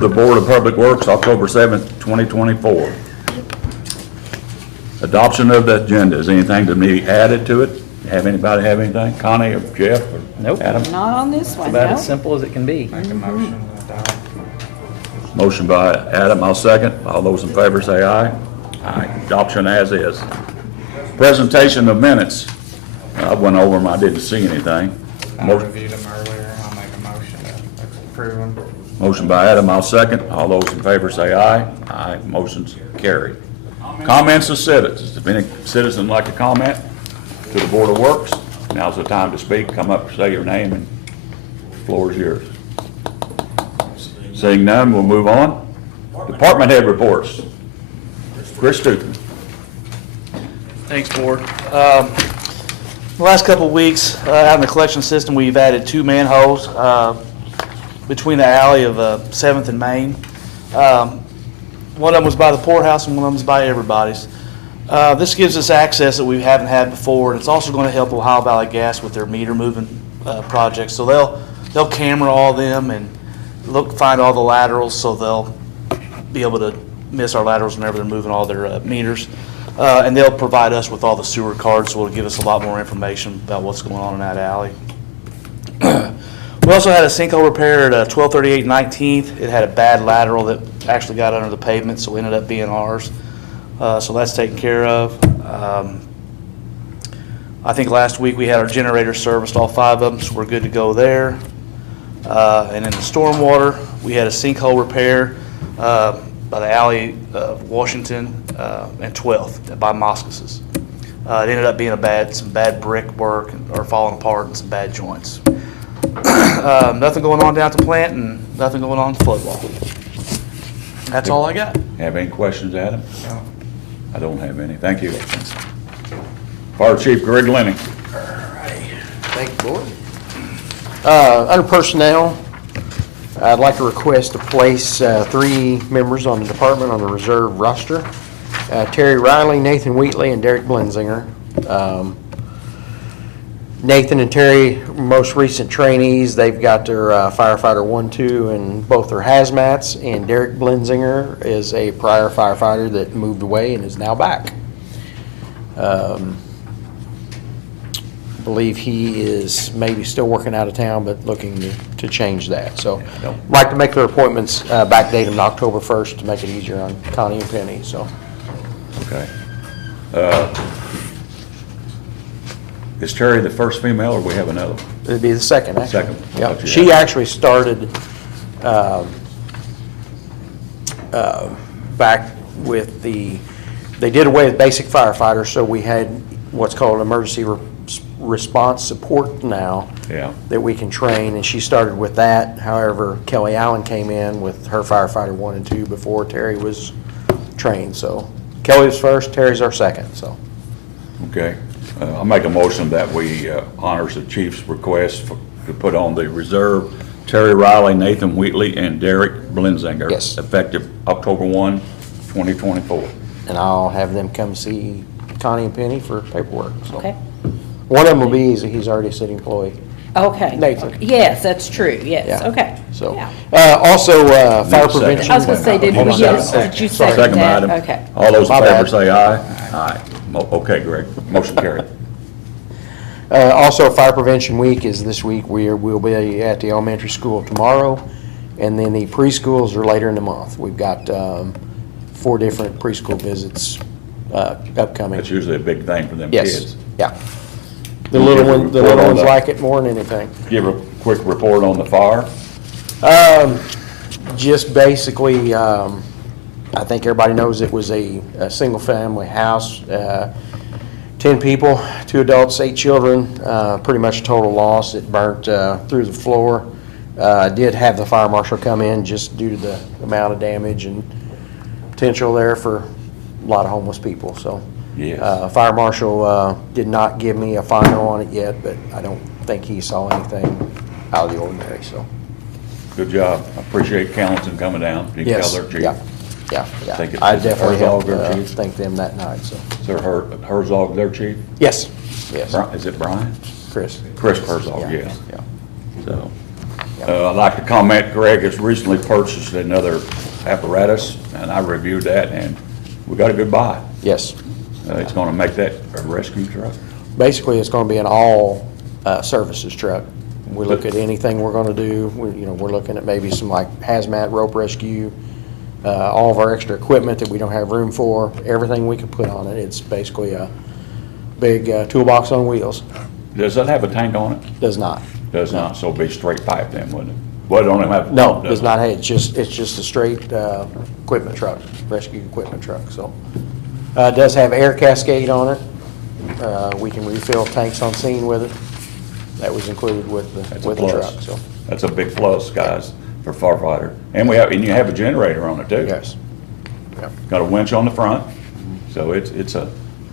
The Board of Public Works, October 7th, 2024. Adoption of the agenda. Is anything to be added to it? Anybody have anything? Connie or Jeff or Nope. Adam? Not on this one, About no. as simple as it can be. Make a motion to adopt. Motion by Adam, I'll second. All those in favor say aye. Aye. Adoption as is. Presentation of minutes. I went over them, I didn't see anything. I reviewed them earlier. I'll make a motion to approve them. Motion by Adam, I'll second. All those in favor say aye. Aye. Motion's carried. Comments of citizens. If any citizen would like to comment to the Board of Works, now's the time to speak. Come up, say your name, and the floor is yours. Seeing none, we'll move on. Department head reports. Chris Stooten. Thanks, Board. The last couple of weeks, out in the collection system, we've added 2 manholes between the alley of 7th and Main. One of them was by the poorhouse and one of them was by everybody's. This gives us access that we haven't had before, and it's also going to help Ohio Valley Gas with their meter moving projects. So they'll camera all them and find all the laterals, so they'll be able to miss our laterals whenever they're moving all their meters. And they'll provide us with all the sewer cards, so it'll give us a lot more information about what's going on in that alley. We also had a sinkhole repair at 1238 19th. It had a bad lateral that actually got under the pavement, so it ended up being ours. So that's taken care of. I think last week we had our generator serviced, all 5 of them, so we're good to go there. And in the stormwater, we had a sinkhole repair by the alley of Washington and 12th by Moskos's. It ended up being some bad brick work or falling apart and some bad joints. Nothing going on down at the plant and nothing going on at the flood wall. That's all I got. Have any questions, Adam? No. I don't have any. Thank you. Fire Chief Greg Lenning. Thank you, Board. Under personnel, I'd like to request to place 3 members on the department on the reserve roster. Terry Riley, Nathan Wheatley, and Derek Blenzinger. Nathan and Terry, most recent trainees, they've got their firefighter 1, 2, and both their hazmats, and Derek Blenzinger is a prior firefighter that moved away and is now back. Believe he is maybe still working out of town, but looking to change that. So I'd like to make their appointments, backdate them to October 1st to make it easier on Connie and Penny, so. Okay. Is Terry the first female, or we have another one? It'd be the second, actually. Second. Yep. Thought you She had- actually started back with they did away with basic firefighter, so we had what's called emergency response support now Yeah. that we can train, and she started with that. However, Kelly Allen came in with her firefighter 1 and 2 before Terry was trained. So Kelly was first, Terry's our second, so. Okay. I'll make a motion that we honors the chief's request to put on the reserve Terry Riley, Nathan Wheatley, and Derek Blenzinger. Yes. Effective October 1, 2024. And I'll have them come see Connie and Penny for paperwork, so. Okay. One of them will be easy, he's already a city employee. Okay. Nathan. Yes, that's true, yes, Yeah. okay. So, Yeah. also, fire Need a second. prevention. I was gonna say, did Hold we on a get, second. did you Sorry. second Second by that? Adam. Okay. All those in My favor bad. say aye. Aye. Okay, Greg. Motion carried. Also, Fire Prevention Week is this week. We'll be at the elementary school tomorrow, and then the preschools are later in the month. We've got 4 different preschool visits upcoming. That's usually a big thing for them Yes, kids. yeah. The Can you little give a ones report on that? like it more than anything. Give a quick report on the fire. Just basically, I think everybody knows it was a single-family house, 10 people, 2 adults, 8 children, pretty much total loss. It burnt through the floor. Did have the fire marshal come in just due to the amount of damage and potential there for a lot of homeless people, so. Yes. Fire marshal did not give me a final on it yet, but I don't think he saw anything out of the ordinary, so. Good job. I appreciate Callenton coming down. You can tell Yes, their chief. yeah, yeah, yeah. Think it's I definitely Herzog, helped their chief? thank them that night, so. Is there Herzog, their chief? Yes, yes, Is it Brian? Chris. Chris Herzog, Yeah, yes. yeah. So, I'd like to comment, Greg has recently purchased another apparatus, and I reviewed that, and we got a good buy. Yes. It's gonna make that a rescue truck. Basically, it's gonna be an all services truck. We look at anything we're gonna do, we're looking at maybe some like hazmat, rope rescue, all of our extra equipment that we don't have room for, everything we can put on it. It's basically a big toolbox on wheels. Does that have a tank on it? Does not. Does not, so it'd be straight pipe then, wouldn't it? Well, it don't even have. No, does not. Hey, it's just a straight equipment truck, rescue equipment truck, so. It does have air cascade on it. We can refill tanks on scene with it. That was included with That's the a plus. truck, so. That's a big plus, guys, for firefighter. And you have a generator on it too. Yes. Yep. Got a winch on the front, so it's I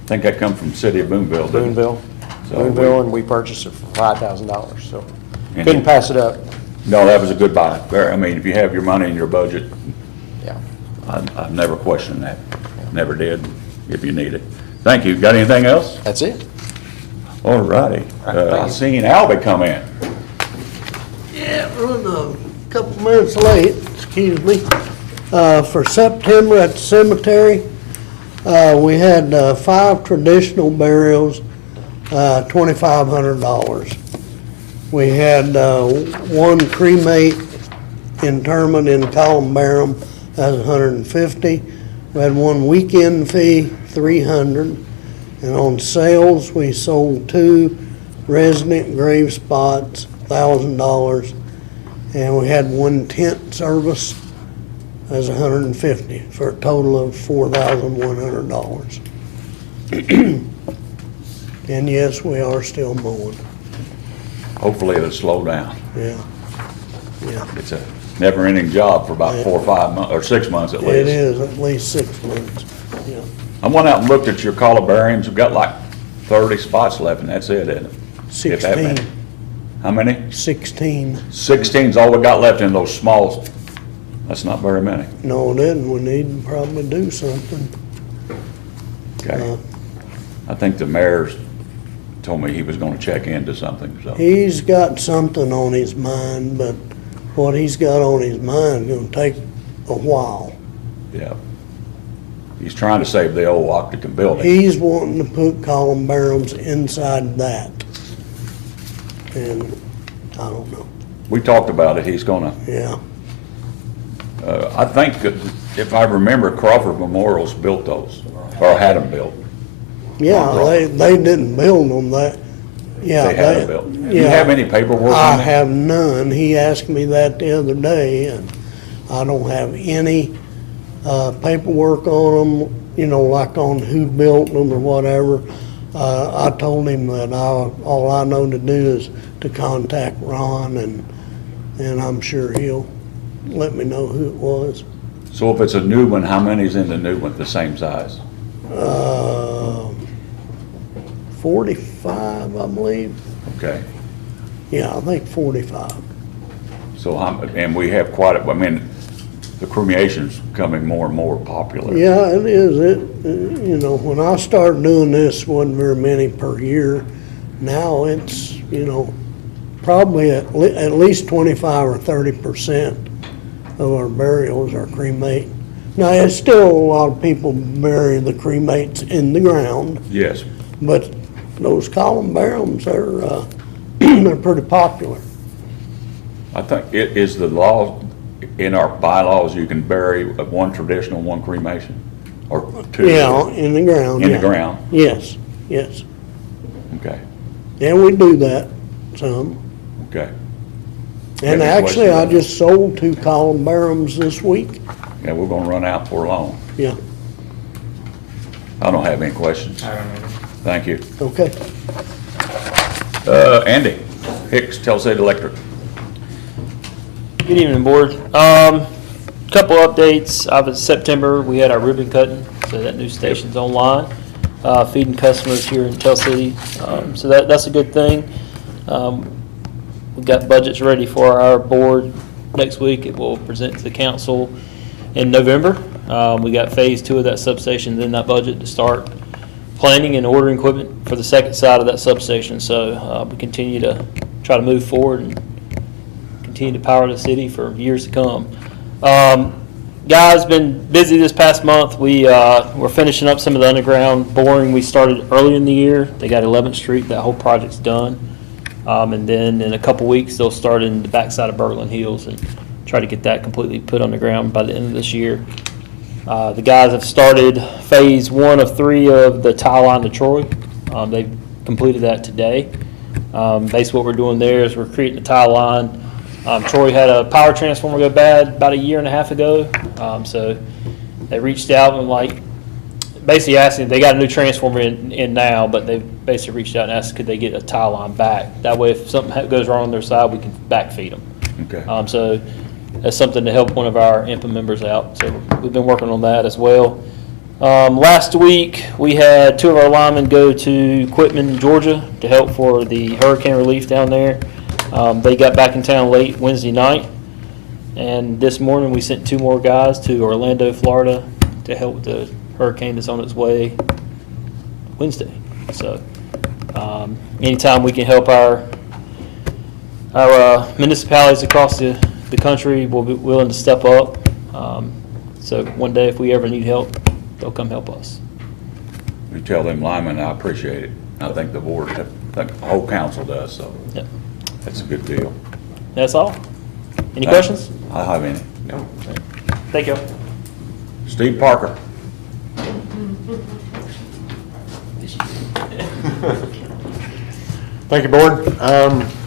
think that come from City of Boonville, didn't it? Boonville, So we- Boonville, and we purchased it for $5,000, so. And- Couldn't pass it up. No, that was a good buy. I mean, if you have your money in your budget, Yeah. I've never questioned that. Never did, if you need it. Thank you. Got anything else? That's it. All righty. Thank I you. seen Albie come in. Yeah, running a couple minutes late, excuse me. For September at the cemetery, we had 5 traditional burials, $2,500. We had 1 cremate interment in columbarium, that was $150. We had 1 weekend fee, $300. And on sales, we sold 2 resident grave spots, $1,000. And we had 1 tent service, as $150, for a total of $4,100. And yes, we are still mowing, Hopefully it'll slow down. yeah, yeah. It's a never-ending job for about 4 or 5 months, or 6 months at least. It is at least 6 months, yeah. I went out and looked at your columbariums. We've got like 30 spots left, and that's it, isn't it? If that many. 16, How many? 16. 16's all we got left in those small. That's not very many. No, it isn't, we need to probably do something. Okay. I think the mayor's told me he was gonna check into something, so. He's got something on his mind, but what he's got on his mind is gonna take a while. Yeah. He's trying to save the old Octagon building. He's wanting to put columbariums inside that. And I don't know, We talked about it. He's gonna, yeah. I think, that if I remember, Crawford Memorials built those, or had them built. Yeah, they didn't build them, that, yeah. They had them built. Do you yeah. have any paperwork I on that? have none. He asked me that the other day, and I don't have any paperwork on them, like on who built them or whatever. I told him that all I know to do is to contact Ron, and I'm sure he'll let me know who it was. So if it's a new one, how many's in the new one, the same size? 45, I believe. Okay. Yeah, I think 45. So, and we have quite a, I mean, the cremation's becoming more and more popular. Yeah, it is. When I started doing this, wasn't very many per year. Now it's, probably at least 25 or 30% of our burials are cremate. Now, it's still a lot of people bury the cremates in the ground, Yes. but those columbariums are, they're pretty popular. I think it is the law, in our bylaws, you can bury 1 traditional, 1 cremation, or 2. Yeah, in the ground. In the yeah. ground. Yes, yes. Okay, And we do that some. okay. And Any actually, I questions? just sold 2 columbariums this week. Yeah, we're gonna run out for long. Yeah, I don't have any questions. I don't know. Thank you. okay. Andy Hicks, Telstate Electric. Good evening, Board. Couple updates. Obviously, September, we had our ribbon cutting, so that new station's online, feeding customers here in Tell City. So that's a good thing. We've got budgets ready for our board next week. It will present to the council in November. We got phase 2 of that substation in that budget to start planning and ordering equipment for the second side of that substation. So we continue to try to move forward and continue to power the city for years to come. Guys, been busy this past month. We're finishing up some of the underground boring we started early in the year. They got 11th Street, that whole project's done. And then in a couple weeks, they'll start in the backside of Berlin Hills and try to get that completely put on the ground by the end of this year. The guys have started phase 1 of 3 of the tile line to Troy. They've completed that today. Basically what we're doing there is we're creating a tile line. Troy had a power transformer go bad about a year and a half ago. So they reached out and basically asking, they got a new transformer in now, but they basically reached out and asked could they get a tile line back. That way if something goes wrong on their side, we can backfeed them. Okay. So that's something to help one of our IMPA members out. So we've been working on that as well. Last week, we had 2 of our linemen go to Quitman, Georgia to help for the hurricane relief down there. They got back in town late Wednesday night. And this morning, we sent 2 more guys to Orlando, Florida to help with the hurricane that's on its way Wednesday. So anytime we can help our municipalities across the country, we'll be willing to step up. So one day, if we ever need help, they'll come help us. You tell them linemen, I appreciate it. I think the board, I think the whole council does, so Yep. that's a good deal. That's all. Any questions? I have any. No. Thank you. Steve Parker. Thank you, Board.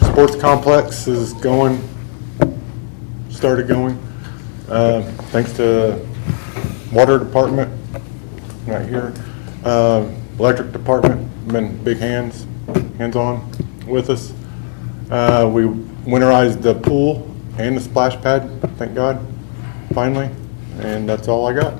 Sports complex is started going. Thanks to Water Department, right here. Electric Department, been big hands-on with us. We winterized the pool and the splash pad, thank God, finally, and that's all I got.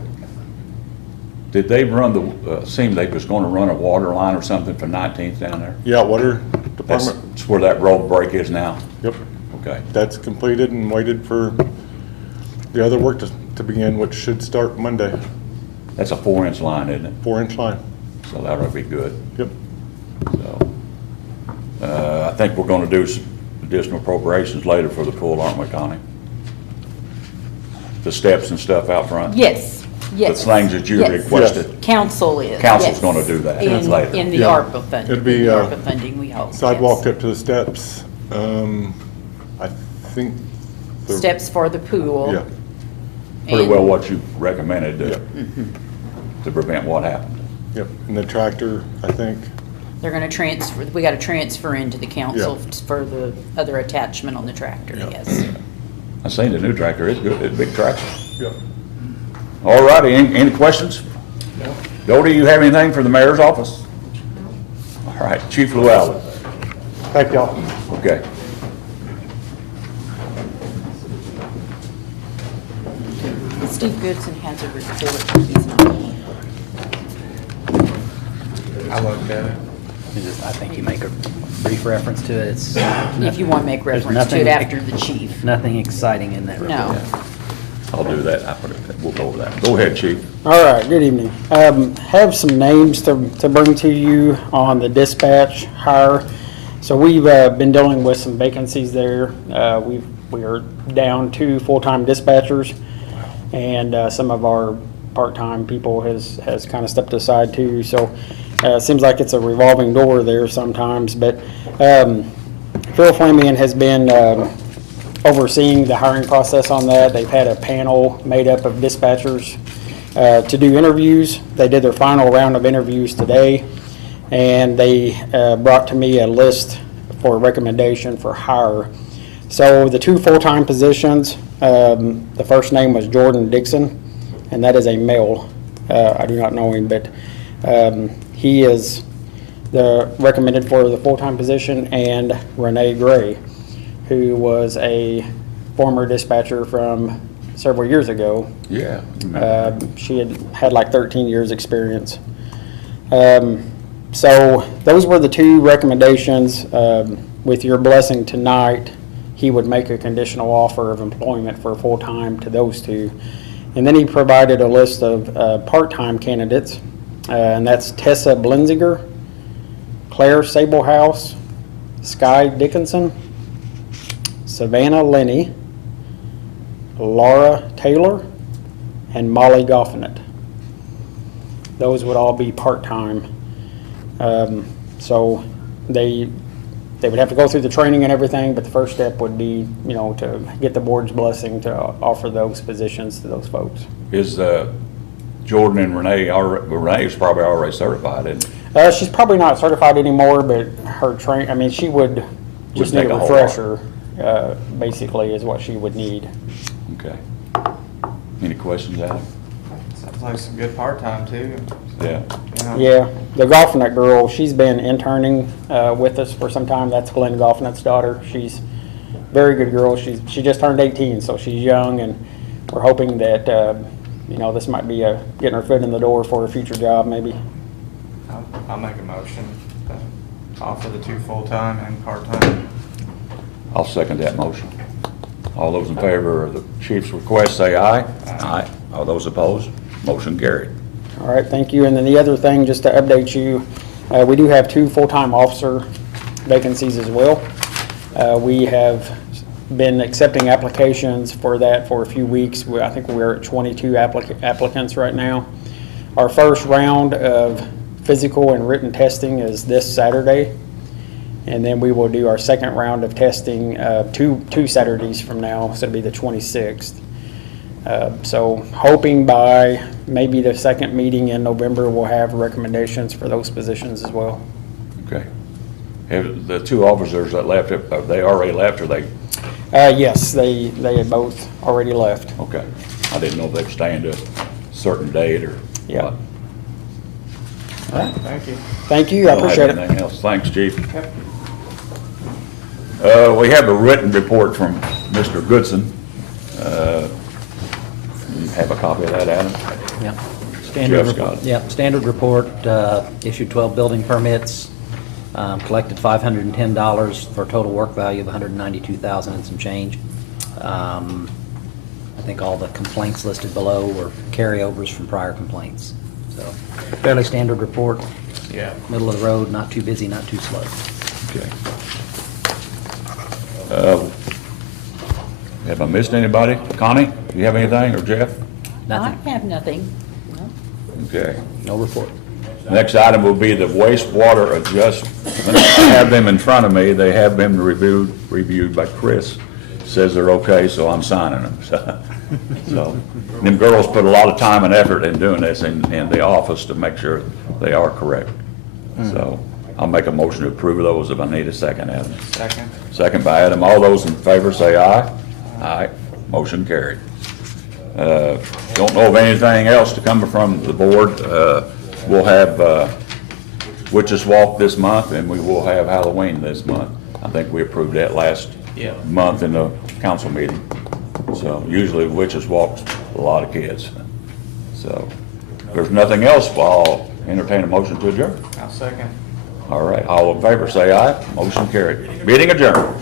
Did they run seemed they was gonna run a water line or something for 19th down there? Yeah, Water That's Department, where that road break is now? yep. Okay. That's completed and waited for the other work to begin, which should start Monday. That's a 4-inch line, isn't it? 4-inch line. So that'll be good. Yep. So, I think we're gonna do some additional appropriations later for the pool, aren't we, Connie? The steps and stuff out front? Yes, yes. The things that you yes. requested? Council is. Council's yes. gonna do that In later. in the Yeah. ARPA funding. It'd be, the ARPA funding, we hope. Sidewalk yes. up to the steps. I think. the- Steps for the pool. Yeah. Pretty and- well what you recommended Yeah. to prevent what happened. Yep. And the tractor, I think. They're gonna transfer, we gotta transfer into the council Yeah. for the other attachment on the tractor, Yeah. yes. I seen the new tractor, it's good, it's a big tractor. Yep. All righty, any questions? No. Dodie, you have anything for the mayor's office? All right, Chief Llewellyn. Thank y'all. Okay. Steve Goodson has a report, he's not here. I looked at it. I think you make a brief reference to it. It's If you wanna make There's reference to it nothing- after the chief. nothing exciting in that report. No. I'll do that, we'll go over that. Go ahead, Chief. All right, good evening. Have some names to bring to you on the dispatch hire. So we've been dealing with some vacancies there. We are down 2 full-time dispatchers, and some of our part-time people has kind of stepped aside too. So it seems like it's a revolving door there sometimes. But Phil Flamian has been overseeing the hiring process on that. They've had a panel made up of dispatchers to do interviews. They did their final round of interviews today, and they brought to me a list for recommendation for hire. So the 2 full-time positions, the first name was Jordan Dixon, and that is a male. I do not know him, but he is recommended for the full-time position, and Renee Gray, who was a former dispatcher from several years ago. Yeah. She had like 13 years experience. So those were the 2 recommendations. With your blessing tonight, he would make a conditional offer of employment for full-time to those 2. And then he provided a list of part-time candidates, and that's Tessa Blenziger, Claire Sablehouse, Sky Dickinson, Savannah Lenny, Laura Taylor, and Molly Goffin. Those would all be part-time. So they would have to go through the training and everything, but the first step would be, to get the board's blessing to offer those positions to those folks. Is Jordan and Renee, Renee's probably already certified, isn't she? She's probably not certified anymore, but her she would just need take a a whole lot. refresher, basically, is what she would need. Okay. Any questions, Adam? Sounds like some good part-time too. Yeah. Yeah, the Golfinet girl, she's been interning with us for some time. That's Glenn Golfinet's daughter. She's a very good girl. She just turned 18, so she's young, and we're hoping that, this might be getting her foot in the door for a future job, maybe. I'll make a motion to offer the 2 full-time and part-time. I'll second that motion. All those in favor of the chief's request, say aye. Aye. All those opposed, motion carried. All right, thank you. And then the other thing, just to update you, we do have 2 full-time officer vacancies as well. We have been accepting applications for that for a few weeks. I think we're at 22 applicants right now. Our first round of physical and written testing is this Saturday. And then we will do our second round of testing two Saturdays from now, so it'll be the 26th. So hoping by maybe the second meeting in November, we'll have recommendations for those positions as well. Okay. Have the 2 officers that left, have they already left, or they? Yes, they had both already left. Okay. I didn't know if they'd staying to a certain date or Yeah. what. Thank you. Thank you, I Don't have appreciate it. Anything else? Thanks, Chief. Yep. We have a written report from Mr. Goodson. You have a copy of that, Adam? Yep. Jeff's got it. Yep, standard report, issued 12 building permits, collected $510 for a total work value of $192,000 and some change. I think all the complaints listed below were carryovers from prior complaints. So fairly standard report. Yeah. Middle of the road, not too busy, not too slow. Okay. Have I missed anybody? Connie, do you have anything, or Jeff? I Nothing, have nothing. No. Okay. no report. Next item will be the wastewater adjustment. I have them in front of me. They have been reviewed by Chris. Says they're okay, so I'm signing them. So, them girls put a lot of time and effort in doing this in the office to make sure they are correct. So, I'll make a motion to approve of those if I need a second, Adam. Second. Second by Adam. All those in favor say aye. Aye. Motion carried. Don't know of anything else to come from the board. We'll have Witches Walk this month, and we will have Halloween this month. I think we approved that last month in the council meeting. So usually Witches Walk's a lot of kids. So if there's nothing else, I'll entertain a motion to adjourn. I'll second. All right, all in favor say aye. Motion carried. Meeting adjourned.